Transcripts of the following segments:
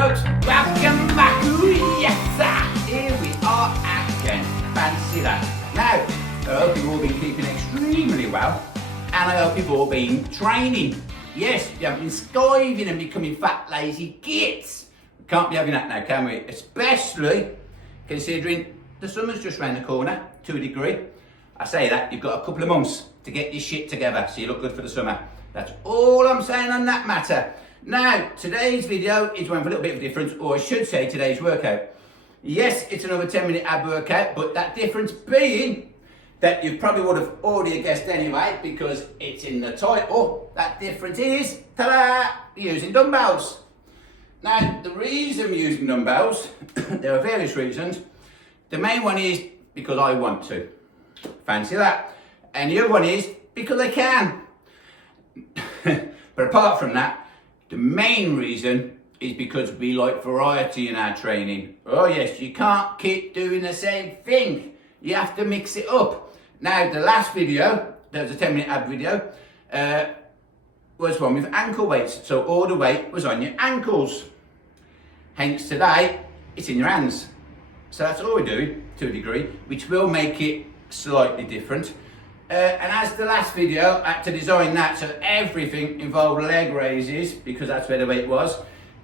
folks, welcome back. Ooh, yes, sir. Here we are again. Fancy that. Now, I hope you've all been keeping extremely well, and I hope you've all been training. Yes, you haven't been skiving and becoming fat, lazy gits. We can't be having that now, can we? Especially considering the summer's just round the corner, to a degree. I say that, you've got a couple of months to get your shit together so you look good for the summer. That's all I'm saying on that matter. Now, today's video is one for a little bit of a difference, or I should say today's workout. Yes, it's another 10-minute ab workout, but that difference being that you probably would have already guessed anyway, because it's in the title. That difference is, ta-da, using dumbbells. Now, the reason I'm using dumbbells, there are various reasons. The main one is because I want to. Fancy that. And the other one is because I can. But apart from that, the main reason is because we like variety in our training. Oh yes, you can't keep doing the same thing. You have to mix it up. Now, the last video, that was a 10-minute ab video, was one with ankle weights. So all the weight was on your ankles. Hence today, it's in your hands. So that's all we're doing, to a degree, which will make it slightly different. And as the last video, I had to design that so everything involved leg raises, because that's where the weight was.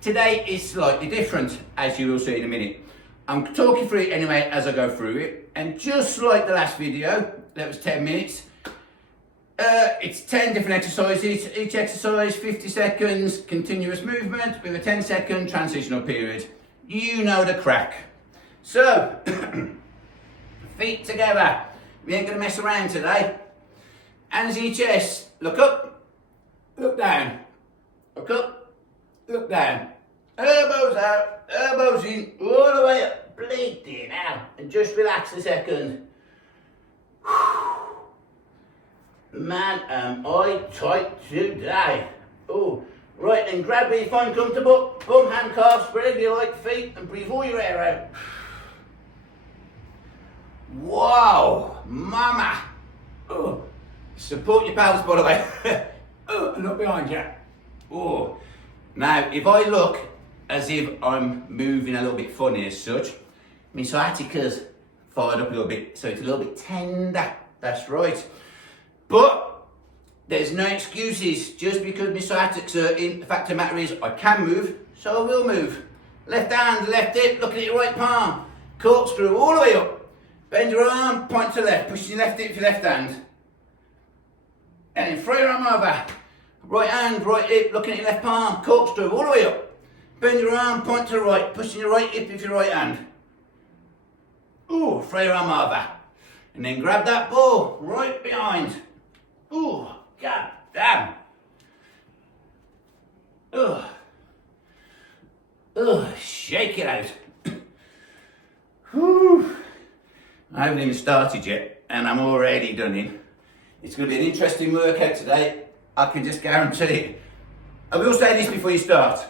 Today is slightly different, as you will see in a minute. I'm talking through it anyway as I go through it. And just like the last video, that was 10 minutes, it's 10 different exercises. Each exercise, 50 seconds, continuous movement with a 10-second transitional period. You know the crack. So, feet together. We ain't gonna mess around today. Hands in your chest. Look up, look down. Look up, look down. Elbows out, elbows in, all the way up. Bleeding out. And just relax a second. Man, am I tight today. Oh, right then, grab where you find comfortable. Bum, hand, calves, wherever you like, feet, and breathe all your air out. Wow, mama. Oh, support your pelvis, by the way. Oh, look behind you. Oh, now if I look as if I'm moving a little bit funny as such, my sciatica's fired up a little bit, so it's a little bit tender. That's right. But there's no excuses. Just because my sciatics are in, the fact of the matter is I can move, so I will move. Left hand, left hip, looking at your right palm. Corkscrew all the way up. Bend your arm, point to left, pushing your left hip with your left hand. And then throw your arm over. Right hand, right hip, looking at your left palm, corkscrew all the way up. Bend your arm, point to the right, pushing your right hip with your right hand. Ooh, throw your arm over. And then grab that ball right behind. Ooh, god damn. Ugh. Ugh, shake it out. Whew. I haven't even started yet, and I'm already done in. It's going to be an interesting workout today, I can just guarantee it. I will say this before you start.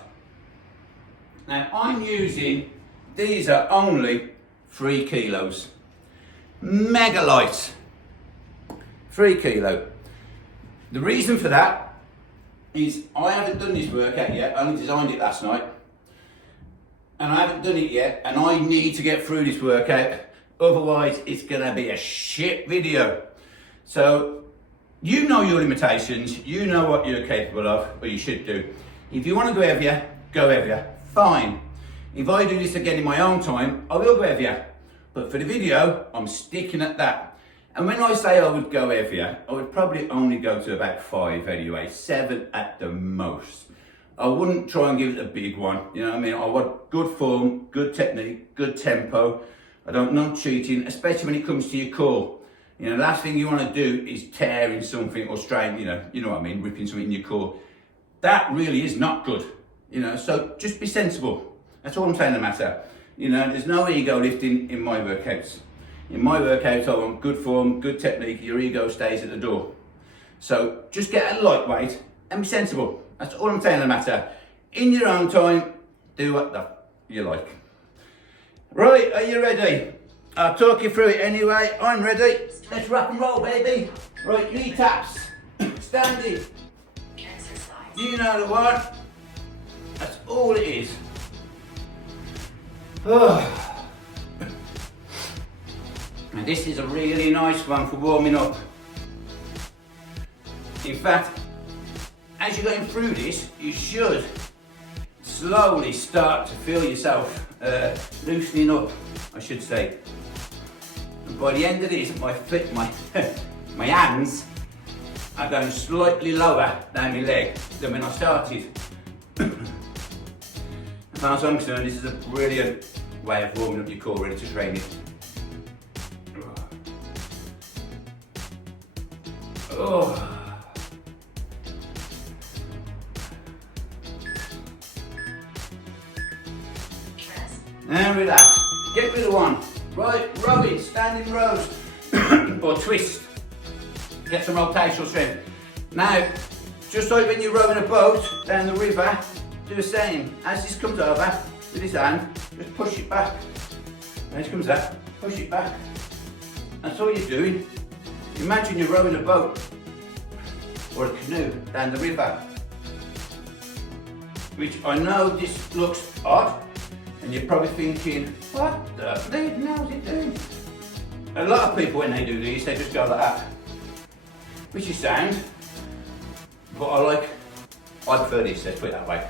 Now, I'm using, these are only 3 kilos. Mega light. 3 kilo. The reason for that is I haven't done this workout yet, I only designed it last night. And I haven't done it yet, and I need to get through this workout. Otherwise, it's gonna be a shit video. So, you know your limitations, you know what you're capable of, or you should do. If you wanna go heavier, fine. If I do this again in my own time, I will go heavier. But for the video, I'm sticking at that. And when I say I would go heavier, I would probably only go to about 5 anyway, 7 at the most. I wouldn't try and give it a big one, you know what I mean? I want good form, good technique, good tempo. I don't know cheating, especially when it comes to your core. You know, the last thing you want to do is tearing something or strain, you know what I mean, ripping something in your core. That really is not good, you know, so just be sensible. That's all I'm saying no matter. You know, there's no ego lifting in my workouts. In my workouts, I want good form, good technique, your ego stays at the door. So just get a lightweight and be sensible. That's all I'm saying no matter. In your own time, do what you like. Right, are you ready? I'll talk you through it anyway. I'm ready. Let's rock and roll, baby. Right, knee taps. Standing. You know the one. That's all it is. And this is a really nice one for warming up. In fact, as you're going through this, you should slowly start to feel yourself loosening up, I should say. And by the end of this, my my hands are going slightly lower down my leg than when I started. As far as I'm concerned, this is a brilliant way of warming up your core, ready to train it. Oh. And relax. Get rid of one. Right, row it, standing rows. Or twist. Get some rotational strength. Now, just like when you're rowing a boat down the river, do the same. As this comes over with this hand, just push it back. And this comes up, push it back. That's all you're doing. Imagine you're rowing a boat or a canoe down the river. Which I know this looks odd, and you're probably thinking, what the bleeding hell's it doing? A lot of people, when they do these, they just go like that. Which is sound, but I prefer this, let's put it that way.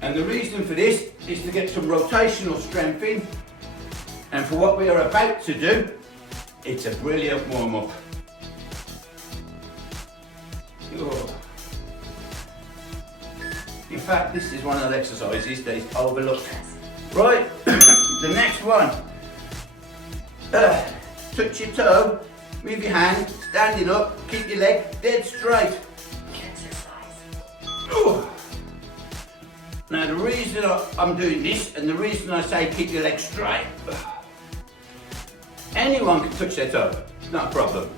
And the reason for this is to get some rotational strength in, and for what we are about to do, it's a brilliant warm-up. In fact, this is one of the exercises that is overlooked. Right, the next one. Touch your toe with your hand, standing up, keep your leg dead straight. Now the reason I'm doing this, and the reason I say keep your leg straight, anyone can touch their toe, it's not a problem.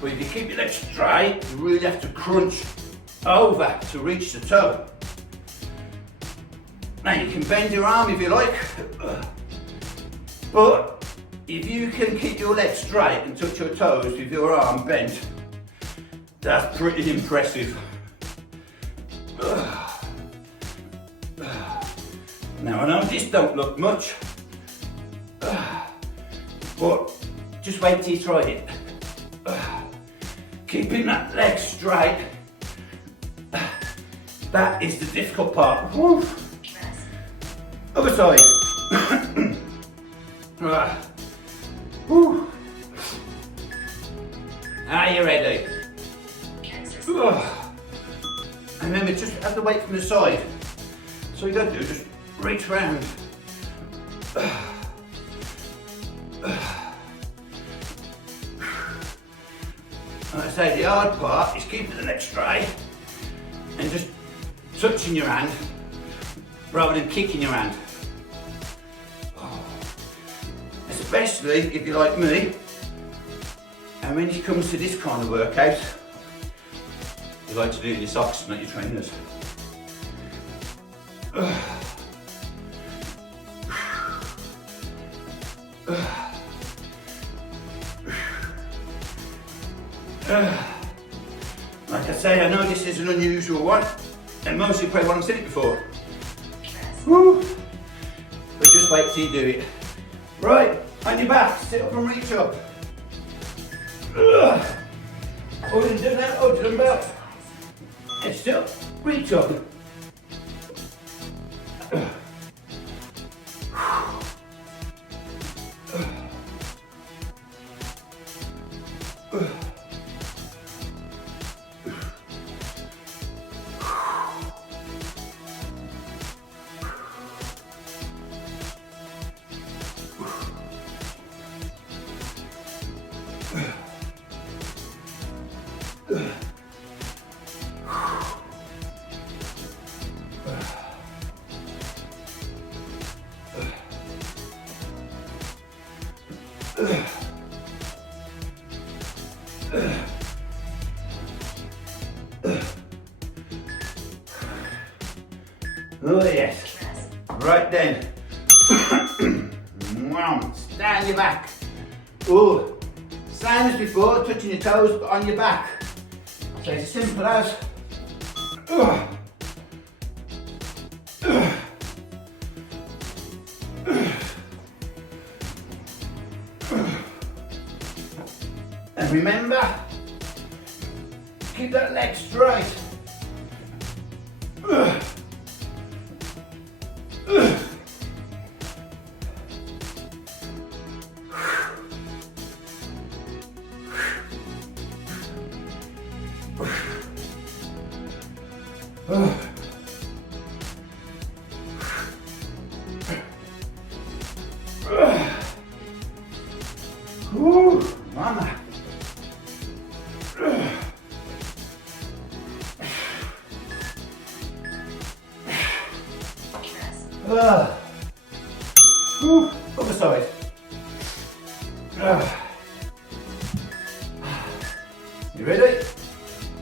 But if you keep your leg straight, you really have to crunch over to reach the toe. Now you can bend your arm if you like, but if you can keep your leg straight and touch your toes with your arm bent, that's pretty impressive. Now I know this don't look much, but just wait till you try it. Keeping that leg straight, that is the difficult part. Woo. Other side. Woo. Are you ready? And remember, just have to wait from the side. So you got to do is just reach round. Like I say, the hard part is keeping the leg straight and just touching your hand rather than kicking your hand. Especially if you're like me, and when it comes to this kind of workout, you like to do it in your socks, not your trainers. Like I say, I know this is an unusual one, and most of you probably haven't seen it before. Woo. But just wait till you do it. Right, on your back, sit up and reach up. Oh, you can do that, oh, dumbbell. And still, reach up. Oh yes. Right then. Stand your back. Oh, same as before, touching your toes but on your back. So it's as simple as remember, keep that leg straight. Mama. Other side. You ready?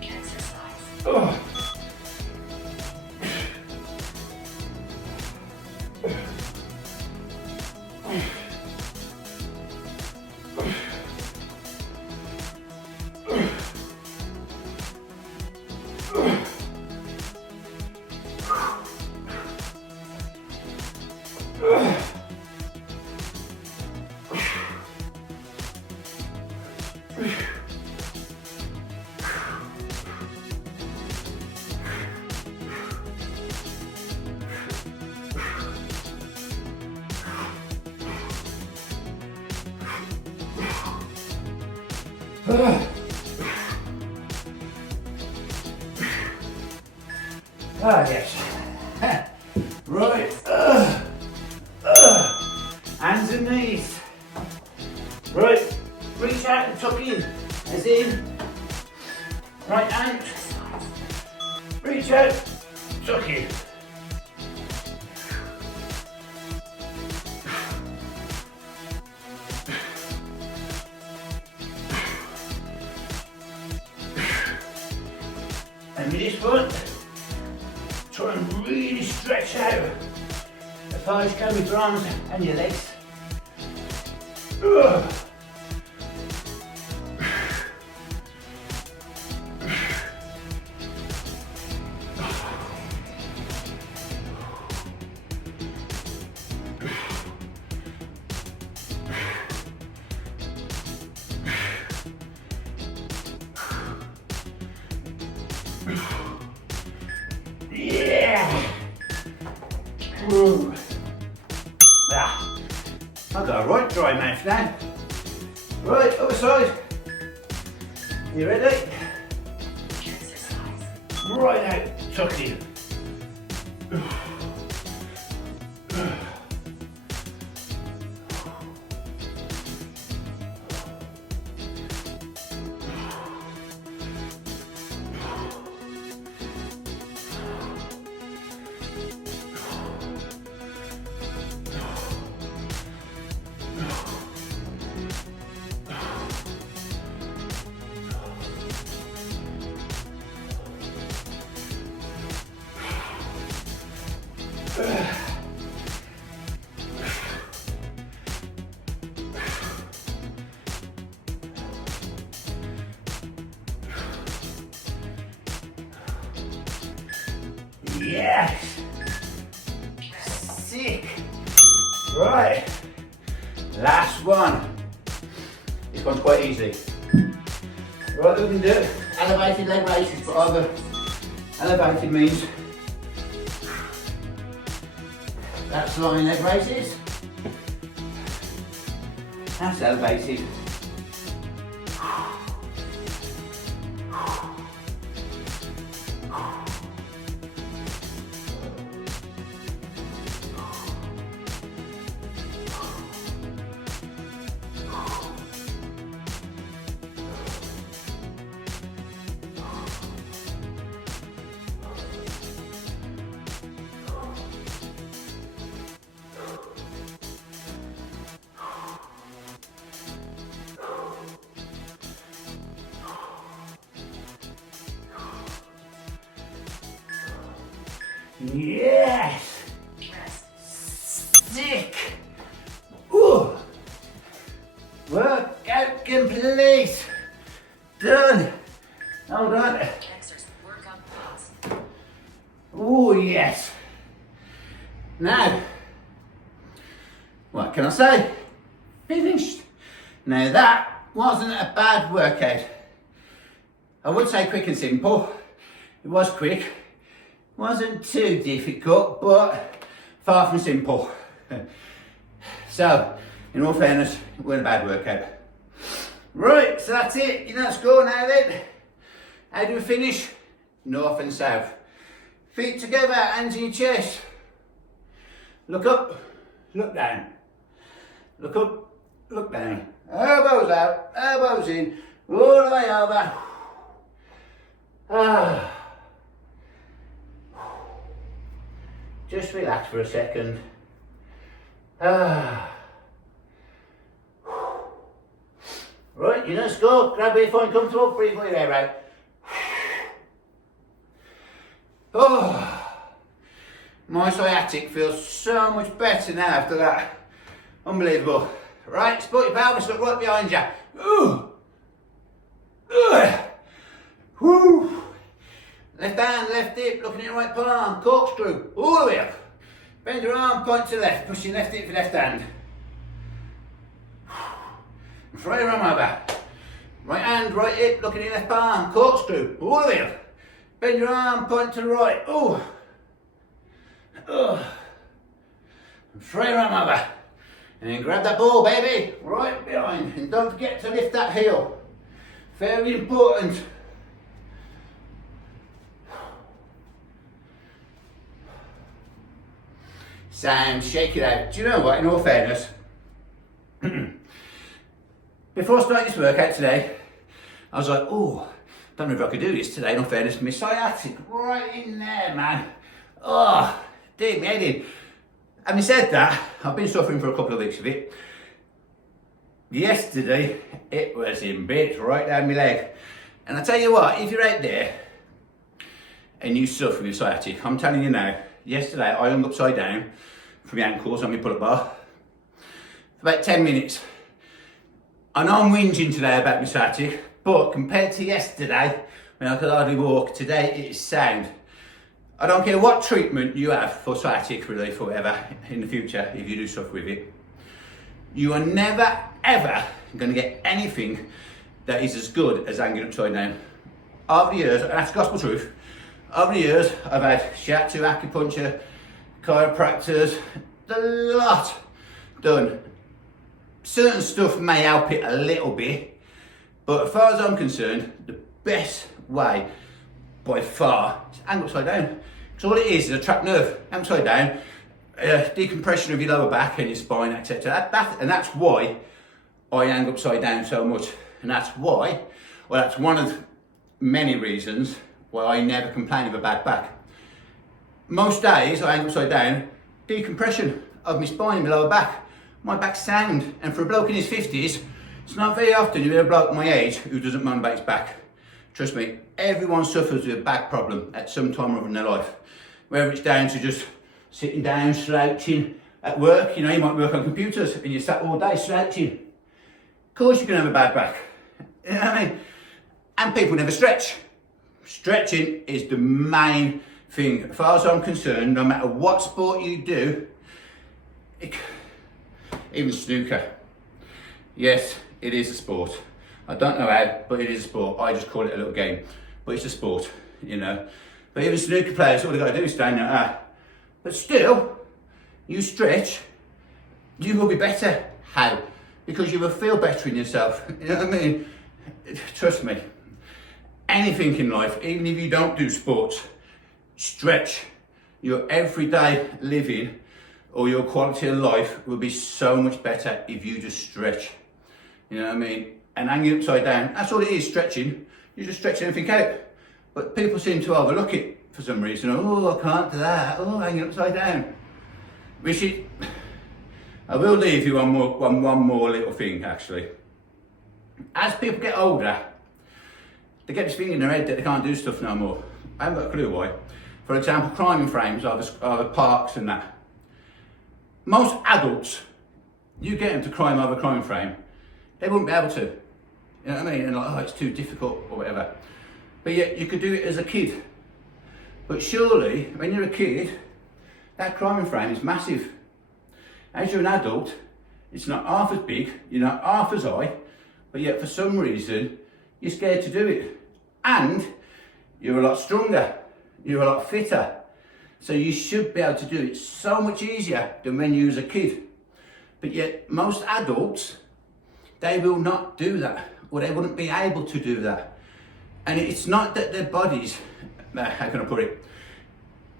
Exercise. Yes. Right. Hands and knees. Right. Reach out and tuck in. As in. Right hand. Reach out. Tuck in. And with this one, try and really stretch out as far as you can with your arms and your legs. Yeah! Ooh. Ah. I've got a right dry mouth now. Right, other side. You ready? Exercise. Right out, tuck in. Yes! Sick! Right, last one. This one's quite easy. Right, we can do elevated leg raises, but either elevated means that's lying leg raises. That's elevated. Yes! Sick! Ooh. Workout complete! Done! Hold on. Oh yes! Now, what can I say? Finished! Now that wasn't a bad workout. I would say quick and simple. It was quick. Wasn't too difficult, but far from simple. So, in all fairness, it wasn't a bad workout. Right, so that's it. You know the score now then. How do we finish? North and south. Feet together, hands in your chest. Look up, look down. Look up, look down. Elbows out, elbows in, all the way over. Ah. Just relax for a second. Ah. Right, you know the score. Grab where you find comfortable, breathe your air out. Oh, my sciatic feels so much better now after that. Unbelievable. Right, support your pelvis, look right behind you. Ooh. Woo. Left hand, left hip, looking at your right palm, corkscrew, all the way up. Bend your arm, point to left, push your left hip for left hand. Throw your arm over. Right hand, right hip, looking at your left palm, corkscrew, all the way up. Bend your arm, point to the right. Ooh. Throw your arm over. And then grab that ball, baby, right behind. And don't forget to lift that heel. Very important. Sound, shake it out. Do you know what, in all fairness, before I started this workout today, I was like, oh, don't know if I could do this today, in all fairness. My sciatic right in there, man. Oh, dig me head in. Having said that, I've been suffering for a couple of weeks of it. Yesterday, it was in bits right down my leg. And I tell you what, if you're out there and you suffer with sciatic, I'm telling you now, yesterday I hung upside down from my ankles on my pull-up bar for about 10 minutes. I know I'm whinging today about my sciatic, but compared to yesterday, when I could hardly walk, today it is sound. I don't care what treatment you have for sciatic relief or whatever in the future, if you do suffer with it, you are never ever going to get anything that is as good as hanging upside down. Over the years, and that's gospel truth, over the years I've had shiatsu, acupuncture, chiropractors, a lot done. Certain stuff may help it a little bit, but as far as I'm concerned, the best way by far is hang upside down. Because all it is a trapped nerve, hang upside down, decompression of your lower back and your spine, etc. And that's why I hang upside down so much. And that's why, well, that's one of many reasons why I never complain of a bad back. Most days I hang upside down, decompression of my spine and my lower back. My back's sound, and for a bloke in his 50s, it's not very often you hear a bloke my age who doesn't moan about his back. Trust me, everyone suffers with a back problem at some time or other in their life. Whether it's down to just sitting down, slouching at work, you know, you might work on computers and you're sat all day slouching. Of course you're going to have a bad back. You know what I mean? And people never stretch. Stretching is the main thing. As far as I'm concerned, no matter what sport you do, even snooker. Yes, it is a sport. I don't know how, but it is a sport. I just call it a little game. But it's a sport, you know. But even snooker players, all they got to do is stand there. But still, you stretch, you will be better. How? Because you will feel better in yourself. You know what I mean? Trust me. Anything in life, even if you don't do sports, stretch. Your everyday living or your quality of life will be so much better if you just stretch. You know what I mean? And hanging upside down, that's all it is, stretching. You just stretch everything out. But people seem to overlook it for some reason. Oh, I can't do that. Oh, hanging upside down. Rishi, I will leave you one more little thing, actually. As people get older, they get this thing in their head that they can't do stuff no more. I haven't got a clue why. For example, climbing frames are the parks and that. Most adults, you get them to climb over a climbing frame, they wouldn't be able to. You know what I mean? And like, oh, it's too difficult or whatever. But yet you could do it as a kid. But surely, when you're a kid, that climbing frame is massive. As you're an adult, it's not half as big, you're not half as high, but yet for some reason, you're scared to do it. And you're a lot stronger, you're a lot fitter. So you should be able to do it so much easier than when you was a kid. But yet most adults, they will not do that, or they wouldn't be able to do that. And it's not that their bodies, how can I put it,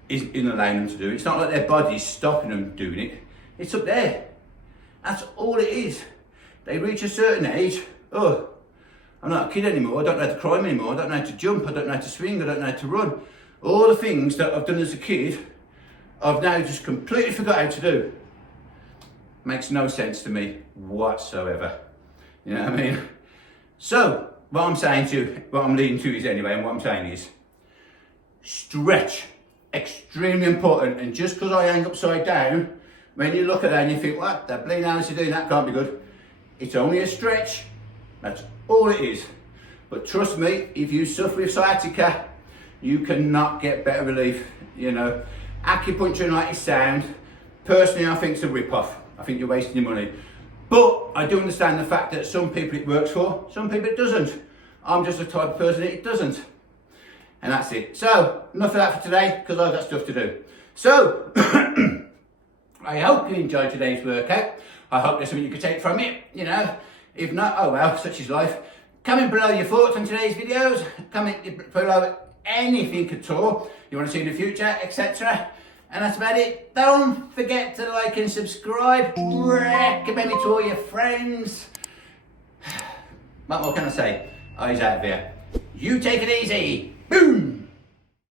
isn't allowing them to do it. It's not like their body's stopping them doing it. It's up there. That's all it is. They reach a certain age, oh, I'm not a kid anymore, I don't know how to climb anymore, I don't know how to jump, I don't know how to swing, I don't know how to run. All the things that I've done as a kid, I've now just completely forgot how to do. Makes no sense to me whatsoever. You know what I mean? So, what I'm saying to you, what I'm leading to is anyway, and what I'm saying is, stretch, extremely important. And just because I hang upside down, when you look at that and you think, what, that bleeding hours you're doing, that can't be good. It's only a stretch, that's all it is. But trust me, if you suffer with sciatica, you cannot get better relief. You know, acupuncture like it sounds, personally I think it's a rip-off. I think you're wasting your money. But I do understand the fact that some people it works for, some people it doesn't. I'm just the type of person that it doesn't. And that's it. So, enough of that for today, because I've got stuff to do. So, I hope you enjoyed today's workout. I hope there's something you could take from it, you know. If not, oh well, such is life. Comment below your thoughts on today's videos. Comment below anything at all you want to see in the future, etc. And that's about it. Don't forget to like and subscribe. Recommend me to all your friends. What more can I say? Eyes out there. You take it easy.